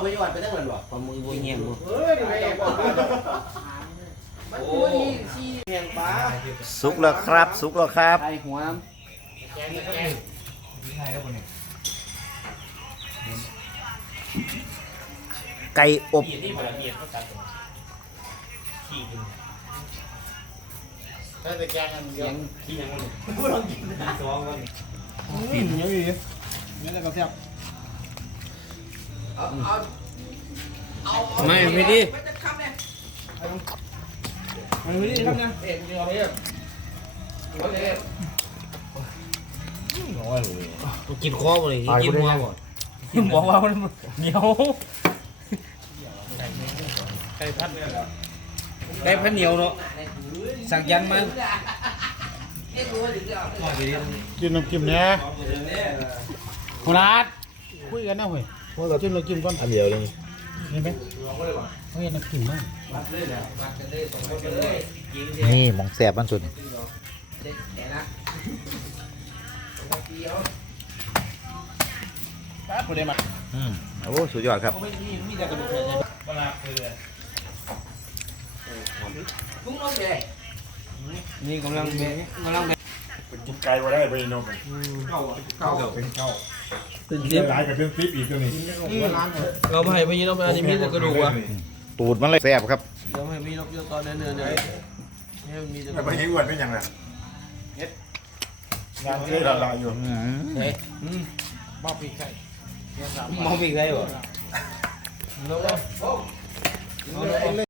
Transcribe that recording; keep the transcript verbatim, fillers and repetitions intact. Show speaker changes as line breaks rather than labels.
ไปยอดไปตั้งเงินบ่ปลาหมึกเงี้ยบ่เฮ้ยไม่บอกมันโอ้ยชีเงี้ยปลา
สุกแล้วครับสุกแล้วครับ
ไข่หัว
ไก่อบ
ถ้าจะแกงอันเดียวขี้ยังมันพูดลองกินสองกัน
ปีนเยอะอยู่นี่แหละก็แซ่บ
เอาเอาเอาไม่ไม่ดี
มันไม่ดีครับเนี่ย
เอ็มเดียวเนี่ยโอ้ยกินคอบ่เลยกินหัวบ่
กินบอกว่ามันเหนียว
ไก่พันไก่พันเหนียวเนาะสั่งยันมา
กินน้ำจิ้มเนี่ยโหราดคุยกันนะเว้ยพอเราจิ้มเราจิ้มก่อน
อันเดียวเลย
นี่ไหมเฮ้ยน้ำจิ้มมาก
นี่หมองแสบบ้านสุด
ครับผมได้มา
อืมโอ้สุดยอดครับ
มีแต่กระดูกเลยปลาเกลือทุ่งน้องแดงนี่กำลังเบะกำลังเบะ
กินไก่มาได้ไปนมเก้าเก้าเป็นเก้าเป็นซิปหลายกับเป็นซิปอีกตัวนี้
เราไม่ให้พี่น้องอันนี้มีแต่กระดูกอ่ะ
ตูดมันเลยแซ่บครับ
เดี๋ยวให้พี่น้องเยอะตอนเนื้อเนื้อเลยให้มีแต่
ไปให้อ้วนเป็นยังไงเฮ็ดงานเจ๊ละลายอยู่
เฮ้ยมอบปีกไก่มอบปีกไก่เหรอ